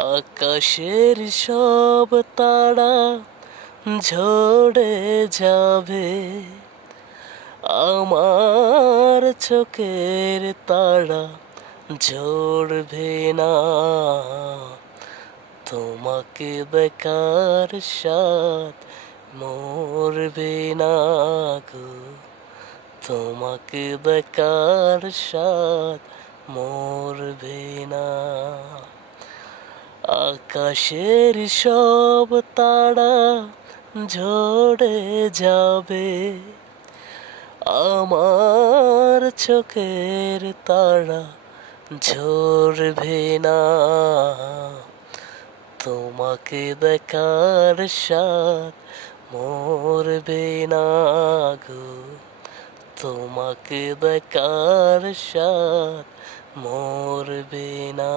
আকাশের সব তারা ঝরে যাবে, আমার চোখের তারা ঝরবে না। তোমাকে দেখার স্বাদ মরবে না গো, তোমাকে দেখার স্বাদ মরবে না। আকাশের সব তারা ঝরে যাবে, আমার চোখের তারা ঝরবে না। তোমাকে দেখার স্বাদ মরবে না গো, তোমাকে দেখার স্বাদ মরবে না।